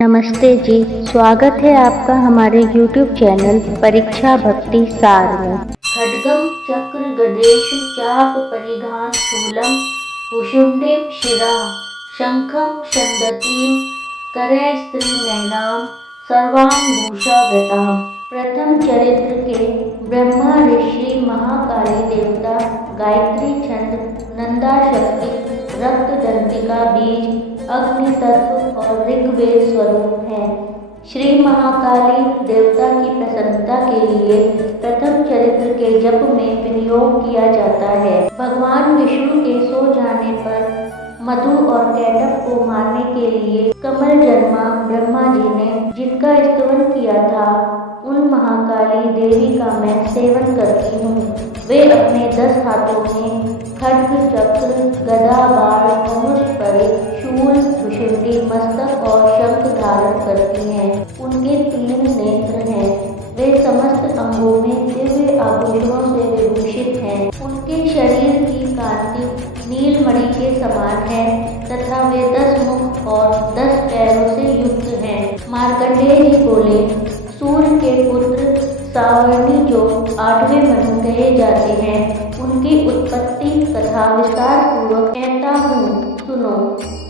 नमस्ते जी, स्वागत है आपका हमारे YouTube चैनल परीक्षा भक्ति सार में। खड्गम चक्र गदेश चाप परिधान शूलम भुषुंडीम शिरा शंखम शंदतीम करे स्त्री नैनाम सर्वांभूषा व्रताम। प्रथम चरित्र के ब्रह्मा ऋषि महाकाली देवता गायत्री छंद नंदा शक्ति रक्त दंतिका बीज अग्नि तत्व और ऋग्वेद स्वरूप है। श्री महाकाली देवता की प्रसन्नता के लिए प्रथम चरित्र के जप में विनियोग किया जाता है। भगवान विष्णु के सो जाने पर मधु और कैटभ को मारने के लिए कमल जन्मा ब्रह्मा जी ने जिनका स्तवन किया था, उन महाकाली देवी का मैं सेवन करती हूँ। वे अपने 10 हाथों में खड्ग चक्र गदा बाण धनुष परे शूल भुषुंडी मस्तक और शंख धारण करती हैं। उनके 3 नेत्र हैं। वे समस्त अंगों में दिव्य आभूषणों से विभूषित हैं। उनके शरीर की कांति नीलमणि के समान है तथा वे 10 मुख और 10 पैरों से युक्त हैं। मार्कंडेय जी बोले, सूर्य के पुत्र सावर्णी जो 8वें मनु कहे जाते हैं, उनकी उत्पत्ति कथा विस्तार पूर्वक कहता हूँ, सुनो।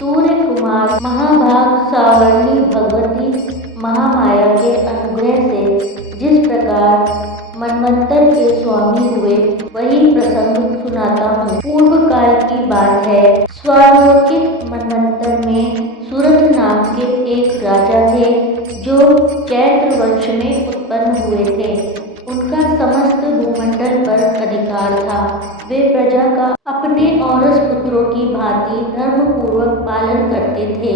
सूर्य कुमार महाभाग सावर्णी भगवती महामाया के अनुग्रह से जिस प्रकार मनवंतर के स्वामी हुए, वही प्रसंग सुनाता हूँ। पूर्व काल की बात है। स्वारोचित मनवंतर में सूरत नाम के एक राजा थे जो चैत्र वंश में उत्पन्न हुए थे। उनका समस्त भूमंडल पर अधिकार था। वे प्रजा का अपने औरस पुत्रों की भांति धर्मपूर्वक पालन करते थे।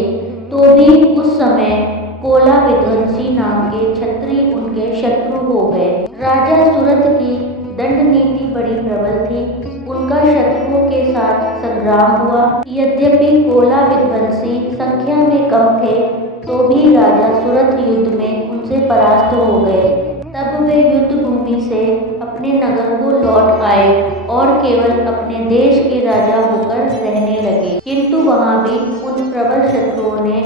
तो भी उस समय कोला विध्वंसी नाम के क्षत्रिय उनके शत्रु हो गए। राजा सूरत की दंड नीति बड़ी प्रबल थी। उनका शत्रुओं के साथ संग्राम हुआ। यद्यपि कोला विध्वंसी संख्या में कम थे, तो भी राजा सूरत युद्ध में उनसे परास्त हो गए। तब वे युद्ध भूमि से अपने नगर को लौट आए और केवल अपने देश के राजा होकर रहने लगे। किंतु वहाँ भी उन प्रबल शत्रुओं ने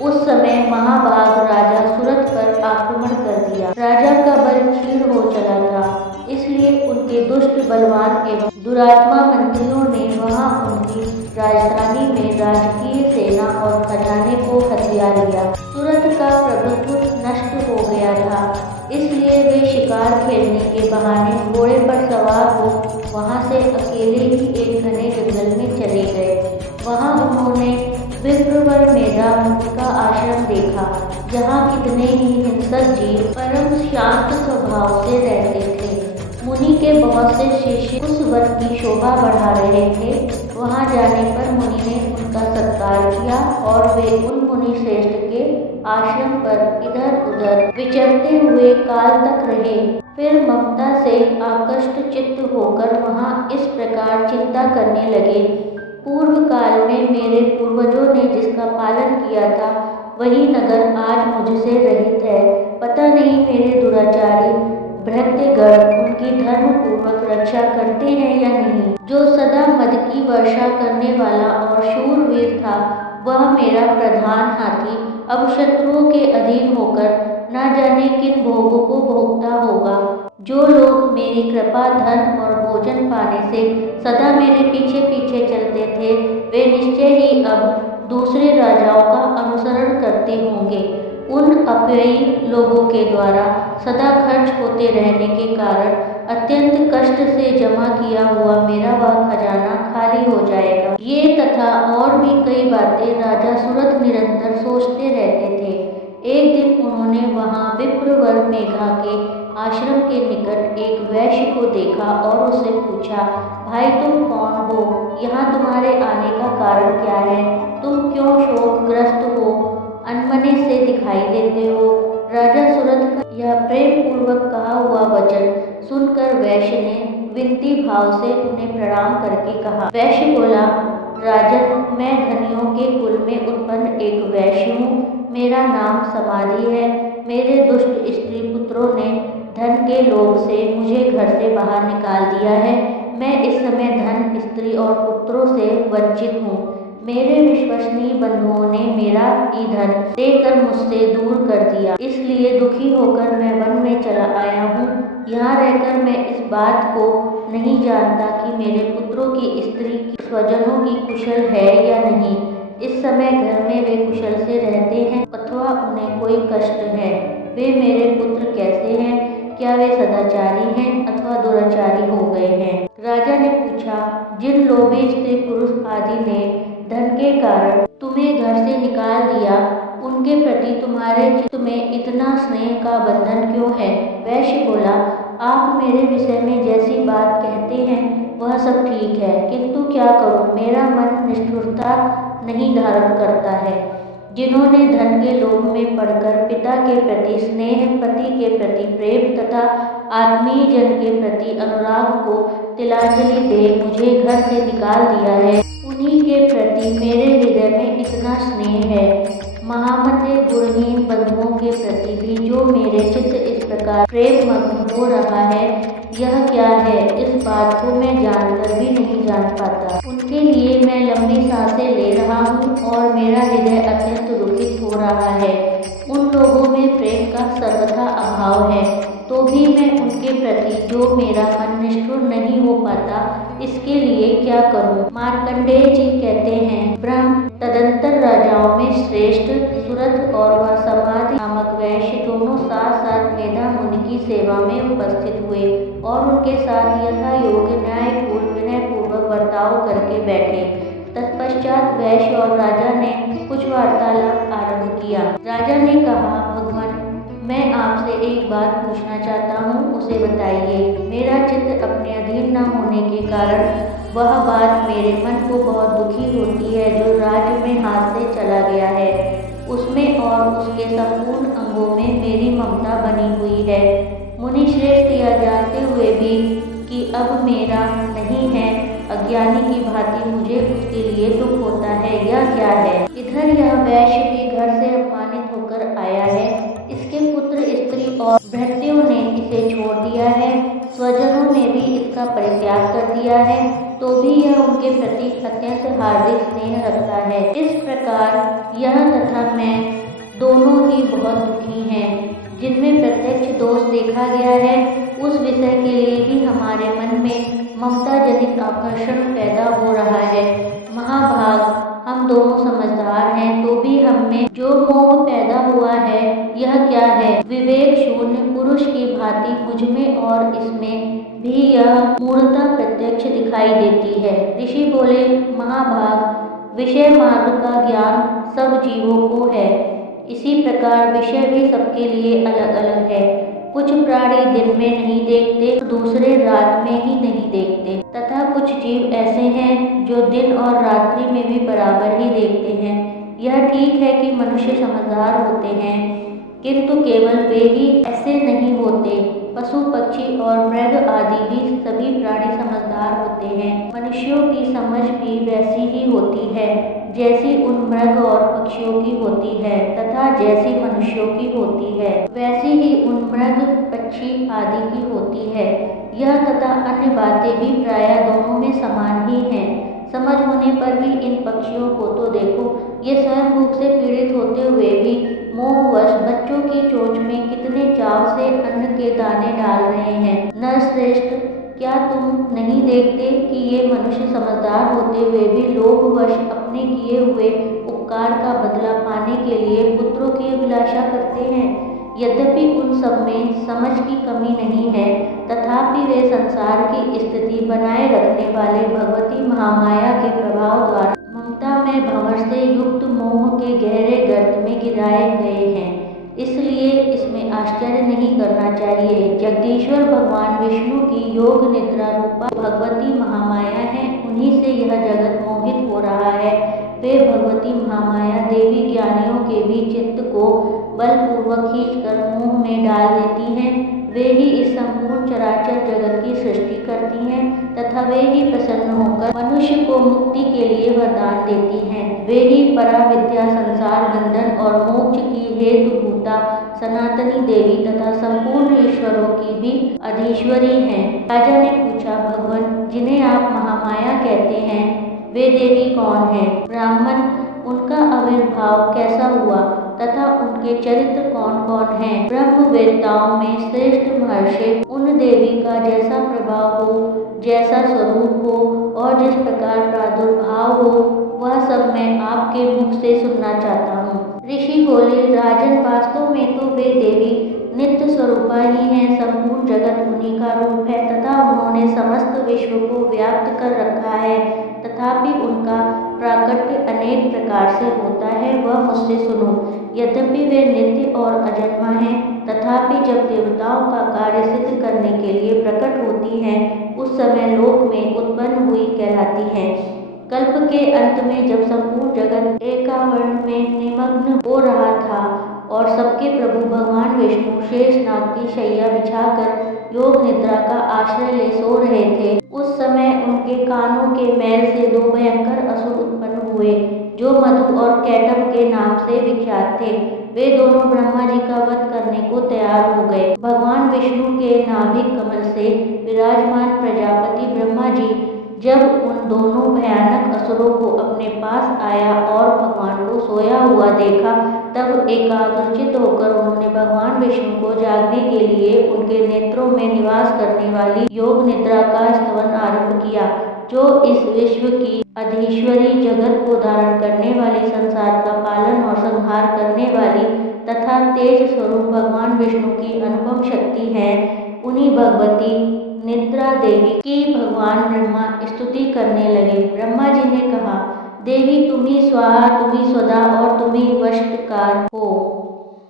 उस समय महाभाग राजा सूरत पर आक्रमण कर दिया। राजा का बल क्षीण हो चला था, इसलिए उनके दुष्ट बलवान एवं दुरात्मा मंत्रियों ने वहाँ उनकी राजधानी में राजकीय सेना और खजाने को हथिया लिया। सूरत का प्रभुत्व नष्ट हो गया था, इसलिए वे शिकार खेलने के बहाने घोड़े पर सवार हो वहाँ से अकेले ही एक घने जंगल में चले गए। वहाँ उन्होंने विप्रवर मेधा मुनि का आश्रम देखा, जहाँ कितने ही हिंसक जीव परम शांत स्वभाव से रहते थे। मुनि के बहुत से शिष्य उस वन की शोभा बढ़ा रहे थे। वहाँ जाने पर मुनि ने उनका सत्कार किया और वे उन मुनि श्रेष्ठ के आश्रम पर इधर उधर विचरते हुए काल तक रहे। फिर ममता से आकृष्ट चित्त होकर वहाँ इस प्रकार चिंता करने लगे, पूर्व काल में मेरे पूर्वजों ने जिसका पालन किया था, वही नगर आज मुझसे रहित है। पता नहीं मेरे दुराचारी भृत्यगण उनकी धर्म पूर्वक रक्षा करते हैं या नहीं। जो सदा मद की वर्षा करने वाला और शूरवीर था, वह मेरा प्रधान हाथी अब शत्रुओं के अधीन होकर न जाने किन भोगों को भोगता होगा। जो लोग मेरी कृपा धन और भोजन पाने से सदा मेरे पीछे पीछे चलते थे, वे निश्चय ही अब दूसरे राजाओं का अनुसरण करते होंगे। उन अपव्ययी लोगों के द्वारा सदा खर्च होते रहने के कारण अत्यंत कष्ट से जमा किया हुआ मेरा वह खजाना खाली हो जाएगा। ये तथा और भी कई बातें राजा सूरत निरंतर सोचते रहते थे। एक दिन उन्होंने वहाँ विप्रवर मेघा के आश्रम के निकट एक वैश्य को देखा और उससे पूछा, भाई तुम कौन हो? यहाँ तुम्हारे आने का कारण क्या है? तुम क्यों शोकग्रस्त हो? अनमने से दिखाई देते हो। राजा सूरत का यह प्रेम पूर्वक कहा हुआ वचन सुनकर वैश्य ने विनती भाव से उन्हें प्रणाम करके कहा। वैश्य बोला, राजन, मैं धनियों के कुल में उत्पन्न एक वैश्य हूँ। मेरा नाम समाधि है। मेरे दुष्ट स्त्री पुत्रों ने धन के लोभ से मुझे घर से बाहर निकाल दिया है। मैं इस समय धन, स्त्री और पुत्रों से वंचित हूँ। मेरे विश्वसनीय बंधुओं ने मेरा ही धन लेकर मुझसे दूर कर दिया, इसलिए दुखी होकर मैं वन में चला आया हूँ। यहाँ रहकर मैं इस बात को नहीं जानता कि मेरे पुत्रों की स्त्री की स्वजनों की कुशल है या नहीं। इस समय घर में वे कुशल से रहते हैं अथवा उन्हें कोई कष्ट है। वे मेरे पुत्र कैसे हैं? क्या वे सदाचारी हैं अथवा दुराचारी हो गए हैं? राजा ने पूछा, जिन लोभी स्त्री पुरुष आदि ने धन के कारण तुम्हें घर से निकाल दिया, उनके प्रति तुम्हारे चित्त में इतना स्नेह का बंधन क्यों है? वैश्य बोला, आप मेरे विषय में जैसी बात कहते हैं वह सब ठीक है, किंतु क्या करूं, मेरा मन निष्ठुरता नहीं धारण करता है। जिन्होंने धन के लोभ में पड़कर पिता के प्रति स्नेह, पति के प्रति प्रेम तथा आत्मीय जन के प्रति अनुराग को तिलांजलि दे मुझे घर से निकाल दिया है, उन्हीं के प्रति मेरे हृदय में इतना स्नेह है। महामते गुणहीन बंधुओं के प्रति भी जो मेरे चित्त इस प्रकार प्रेम मग्न हो रहा है, यह क्या है? इस बात को मैं जानकर भी नहीं जान पाता। उनके लिए मैं लंबी सांसें ले रहा हूँ और मेरा हृदय अत्यंत दुखित हो रहा है। उन लोगों में प्रेम का सर्वथा अभाव है, तो भी मैं उनके प्रति जो मेरा मन निष्ठुर नहीं हो पाता, इसके लिए क्या करूं? मार्कंडेय जी कहते हैं, ब्रह्म तदंतर राजाओं में श्रेष्ठ सुरथ और वह समाधि नामक वैश्य दोनों साथ साथ मेधा मुनि की सेवा में उपस्थित हुए और उनके साथ यथा योग्य न्यायपूर्ण विनयपूर्वक बर्ताव करके बैठे। तत्पश्चात वैश्य और राजा ने कुछ वार्तालाप आरंभ किया। राजा ने कहा, भगवान, मैं आपसे एक बात पूछना चाहता हूँ, उसे बताइए। मेरा चित्त अपने अधीन न होने के कारण वह बात मेरे मन को बहुत दुखी होती है जो राज्य में हाथ से चला गया है, उसमें और उसके संपूर्ण अंगों में मेरी ममता बनी हुई है। मुनि श्रेष्ठ यह जानते हुए भी कि अब मेरा नहीं है, अज्ञानी की भांति मुझे उसके लिए दुख होता है, यह क्या है? इधर यह वैश्य भी घर से अपमानित होकर आया है, इसके पुत्र स्त्री और भृत्यों ने इसे छोड़ दिया है, स्वजनों ने भी इसका परित्याग कर दिया है, तो भी यह उनके प्रति अत्यंत हार्दिक स्नेह रखता है। इस प्रकार यह तथा मैं दोनों ही बहुत दुखी हैं। जिनमें प्रत्यक्ष दोष देखा गया है, उस विषय के लिए भी हमारे मन में ममता जनित आकर्षण पैदा हो रहा है। महाभाग, हम दोनों समझदार हैं, तो भी हम में जो मोह पैदा हुआ है, यह क्या है? विवेक शून्य पुरुष की भांति मुझ में और इसमें भी यह मूढ़ता प्रत्यक्ष दिखाई देती है। ऋषि बोले, महाभाग, विषय मार्ग का ज्ञान सब जीवों को है, इसी प्रकार विषय भी सबके लिए अलग अलग है। कुछ प्राणी दिन में नहीं देखते, दूसरे रात में ही नहीं देखते, तथा कुछ जीव ऐसे हैं जो दिन और रात्रि में भी बराबर ही देखते हैं। यह ठीक है कि मनुष्य समझदार होते हैं, किंतु केवल वे ही ऐसे नहीं होते। पशु पक्षी और मृग आदि भी सभी प्राणी समझदार होते हैं। मनुष्यों की समझ भी वैसी ही होती है जैसी उन मृग और पक्षियों की होती है, तथा जैसी मनुष्यों की होती है वैसी ही उन मृग पक्षी आदि की होती है। यह तथा अन्य बातें भी प्रायः दोनों में समान ही हैं। समझ होने पर भी इन पक्षियों को तो देखो, ये स्वयं भूख से पीड़ित होते हुए भी मोहवश बच्चों की चोंच में कितने चाव से अन्न के दाने डाल रहे हैं। नरश्रेष्ठ, क्या तुम नहीं देखते कि ये मनुष्य समझदार होते हुए भी लोभवश अपने किए हुए उपकार का बदला पाने के लिए पुत्रों की अभिलाषा करते हैं? यद्यपि उन सब में समझ की कमी नहीं है, तथापि वे संसार की स्थिति बनाए रखने वाले भगवती महामाया के प्रभाव द्वारा ममता में भंवर से युक्त मोह के गहरे गर्त में गिराए गए हैं। इसलिए इसमें आश्चर्य नहीं करना चाहिए। जगदीश्वर भगवान विष्णु की योग निद्रा रूपा भगवती महामाया है, उन्हीं से यह जगत मोहित हो रहा है। वे भगवती महामाया देवी ज्ञानियों के भी चित्त को बलपूर्वक खींचकर मुंह में डाल देती हैं। वे ही इस संपूर्ण चराचर जगत की सृष्टि करती हैं, तथा वे ही प्रसन्न होकर मनुष्य को मुक्ति के लिए वरदान देती हैं। वे ही पराविद्या, संसार बंधन और मोक्ष की हेतुभूता सनातनी देवी तथा संपूर्ण ईश्वरों की भी अधीश्वरी हैं। राजा ने पूछा, भगवान, जिन्हें आप महामाया कहते हैं, वे देवी कौन है? ब्राह्मण, उनका आविर्भाव कैसा हुआ तथा उनके चरित्र कौन कौन हैं? ब्रह्मवेत्ताओं में श्रेष्ठ महर्षि, उन देवी का जैसा प्रभाव हो, जैसा स्वरूप हो और जिस प्रकार प्रादुर्भाव हो, वह सब मैं आपके मुख से सुनना चाहता हूँ। ऋषि बोले, राजन, वास्तव में तो वे देवी नित्य स्वरूपा ही हैं। संपूर्ण जगत उन्हीं का रूप है तथा उन्होंने समस्त विश्व को व्याप्त कर रखा है। तथापि उनका प्राकट्य अनेक प्रकार से होता है, वह मुझसे सुनो। यद्यपि वे नित्य और अजन्मा हैं, तथापि जब देवताओं का कार्य सिद्ध करने के लिए प्रकट होती हैं, उस समय लोक में उत्पन्न हुई कहलाती हैं। कल्प के अंत में जब संपूर्ण जगत एकावरण में निमग्न हो रहा था और सबके प्रभु भगवान विष्णु शेषनाग की शैया बिछाकर योग निद्रा का आश्रय ले सो रहे थे, उस समय उनके कानों के मैल से दो भयंकर असुर उत्पन्न हुए, जो मधु और कैटभ के नाम से विख्यात थे। वे दोनों ब्रह्मा जी का वध करने को तैयार हो गए। भगवान विष्णु के नाभिक कमल से विराजमान प्रजापति ब्रह्मा जी जब उन दोनों भयानक असुरों को अपने पास आया और भगवान को सोया हुआ देखा, तब एकाग्रचित्त होकर उन्होंने भगवान विष्णु को जागने के लिए उनके नेत्रों में निवास करने वाली योग निद्रा का स्तवन आरंभ किया, जो इस विश्व की अधीश्वरी, जगत को धारण करने वाली, संसार का पालन और संहार करने वाली तथा तेज स्वरूप भगवान विष्णु की अनुपम शक्ति है। उन्हीं भगवती निद्रा देवी की भगवान ब्रह्मा स्तुति करने लगे। ब्रह्मा जी ने कहा, देवी, तुम्ही स्वाहा, तुम्ही स्वधा और तुम्ही वशटकार हो।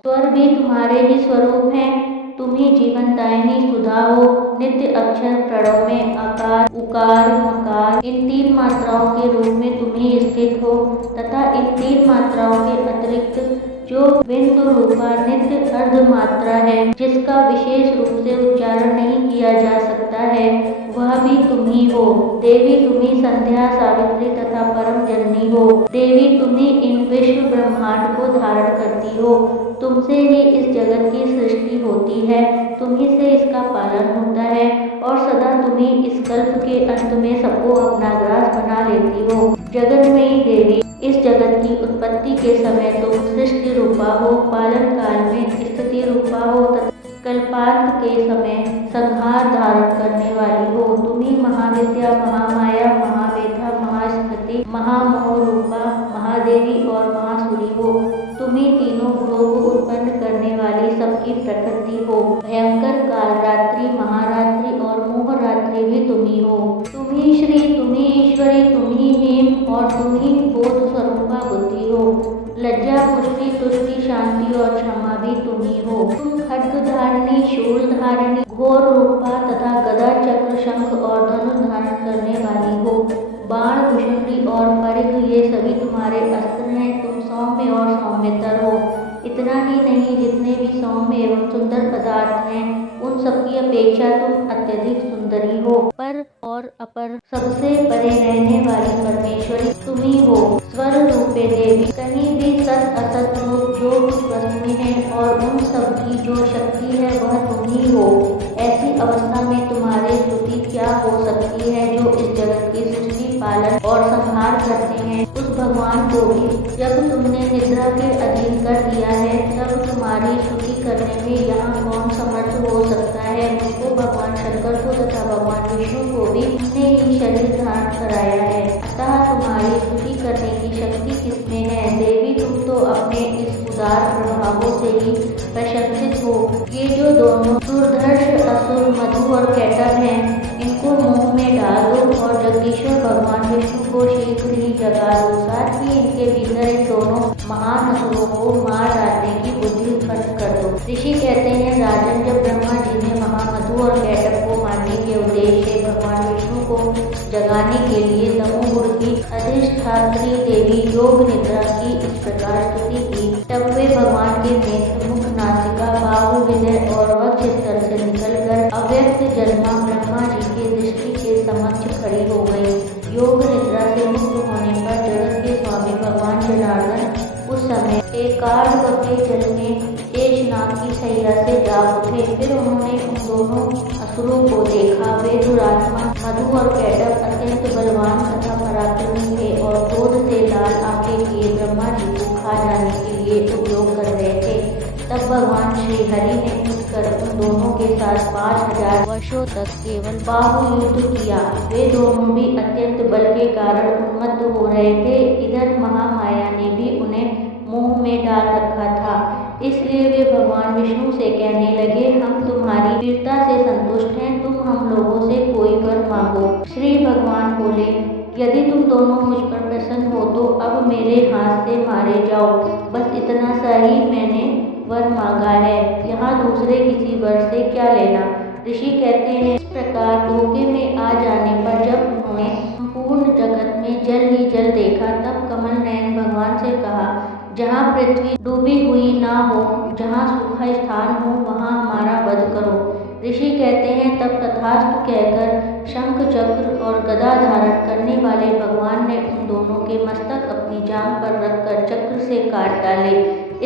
स्वर भी तुम्हारे ही स्वरूप हैं। तुम्ही जीवनदायिनी सुधा हो। नित्य अक्षर प्रणव में आकार, उकार, मकार, इन तीन मात्राओं के रूप में तुम्ही स्थित हो तथा इन तीन मात्राओं के अतिरिक्त जो बिंदु रूपा नित्य अर्ध मात्रा है, जिसका विशेष रूप से उच्चारण नहीं किया जा सकता है, वह भी तुम्ही हो। देवी, तुम्ही संध्या, सावित्री तथा परम जननी हो। देवी, तुम्ही इन विश्व ब्रह्मांड को धारण करती हो। तुमसे ही इस जगत की सृष्टि होती है, तुम्ही से इसका पालन होता है और सदा तुम्ही इस कल्प के अंत में सबको अपना ग्रास बना लेती हो। जगन्मयी देवी, इस जगत की उत्पत्ति के समय तुम सृष्टि रूपा हो, पालन काल में स्थिति रूपा हो तथा कल्पांत के समय संहार धारण करने वाली हो। तुम्ही महाविद्या, महामाया, महावेदा, महास्मृति, महामोह रूपा, महादेवी और महासुरी हो। तुम्ही तीनों गुणों को उत्पन्न करने वाली सबकी प्रकृति हो। भयंकर काल रात्रि, महारात्रि और मोह रात्रि भी तुम्ही हो। तुम्ही श्री, तुम्ही ईश्वरी, तुम्ही हेम और तुम्ही बोध स्वरूपा बुद्धि हो। लज्जा, पुष्टि, तुष्टि, शांति और क्षमा भी तुम्ही हो। तुम खड्ग धारिणी, शूल धारिणी, घोर रूपा तथा गदा, चक्र, शंख और धनुष धारण करने वाली हो। बाण, भुषुंडी और परिघ ये सभी तुम्हारे अस्त्र हैं। तुम सौम्य और सौम्यतर हो। इतना ही नहीं, जितने भी सौम्य एवं सुंदर पदार्थ हैं, उन सबकी अपेक्षा तुम अत्यधिक सुंदरी हो। पर और अपर सबसे परे रहने वाली परमेश्वरी तुम्ही हो। स्वर रूपे देवी, कहीं भी सत असत रूप जो कुछ वस्तु में है और उन सब की जो शक्ति है वह तुम्ही हो। ऐसी अवस्था में तुम्हारी स्तुति क्या हो सकती है, जो इस जगत की सृष्टि, पालन और संहार करते हैं। उस भगवान को भी जब तुमने निद्रा के अधीन कर दिया है, तब तुम्हारी स्तुति करने में यहाँ कौन समर्थ हो सकता है। मुझको भगवान शंकर को तथा भगवान विष्णु को भी तुमने ही शरीर धारण कराया है, अतः तुम्हारी स्तुति करने की शक्ति किसमें है। देवी, तुम तो अपने इस उदार प्रभावों से ही प्रशंसित हो। ये जो दोनों दुर्धर्ष असुर मधु और कैटभ हैं, इनको मुंह में डाल दो और जगदीश्वर भगवान विष्णु को शीघ्र ही जगा दो। साथ ही इनके भीतर इन दोनों महान असुरों को मार डालने की बुद्धि उत्पन्न कर दो। ऋषि कहते हैं, राजन, जब ब्रह्मा जी ने महामधु और कैटभ को मारने के उद्देश्य भगवान विष्णु को जगाने के लिए तमोगुण की अधिष्ठात्री देवी योग निद्रा की इस प्रकार स्तुति की, तब वे भगवान के नेत्र, मुख, नासिका, बाहु, हृदय और वक्ष स्थल से निकलकर अव्यक्त जन्मा ब्रह्मा जी के दृष्टि के समक्ष खड़ी हो गई। योग निद्रा से मुक्त होने पर जगत के स्वामी भगवान जनार्दन उस समय एकार्ध के जल में शेषनाग की शैया से जाग उठे। फिर उन्होंने उन दोनों असुरों को देखा। वे दुरात्मा मधु और कैटभ अत्यंत बलवान तथा पराक्रमी किए ब्रह्मा जी को खा जाने के लिए उपयोग कर रहे थे। तब भगवान श्री हरि ने उठकर उन दोनों के साथ 5000 वर्षों तक केवल बाहु युद्ध किया। वे दोनों भी अत्यंत बल के कारण उन्मत्त हो रहे थे। इधर महामाया ने भी उन्हें मुंह में डाल रखा था। इसलिए वे भगवान विष्णु से कहने लगे, हम तुम्हारी वीरता से संतुष्ट हैं, तुम हम लोगों से कोई वर मांगो। श्री भगवान बोले, यदि तुम दोनों मुझ पर प्रसन्न हो तो अब मेरे हाथ से मारे जाओ। बस इतना सा ही मैंने वर मांगा है, यहाँ दूसरे किसी वर से क्या लेना। ऋषि कहते हैं, इस प्रकार धोखे में आ जाने पर जब उन्होंने संपूर्ण जगत में जल ही जल देखा, तब कमल नयन भगवान से कहा, जहाँ पृथ्वी डूबी हुई ना हो, जहाँ सूखा स्थान हो, वहाँ हमारा वध करो। ऋषि कहते हैं, तब तथास्तु कहकर शंख चक्र और गदा धारण करने वाले भगवान ने उन दोनों के मस्तक अपनी जांघ पर रखकर चक्र से काट डाले।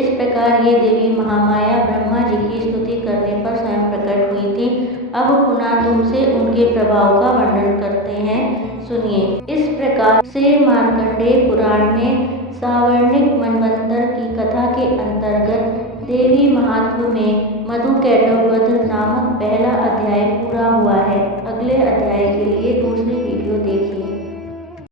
इस प्रकार ये देवी महामाया ब्रह्मा जी की स्तुति करने पर स्वयं प्रकट हुई थी। अब पुनः तुमसे उनके प्रभाव का वर्णन करते हैं, सुनिए। इस प्रकार से मार्कंडेय पुराण में सावर्णिक मनवंतर की कथा के अंतर्गत देवी महात्म्य में मधुकैटभ वध नामक पहला अध्याय पूरा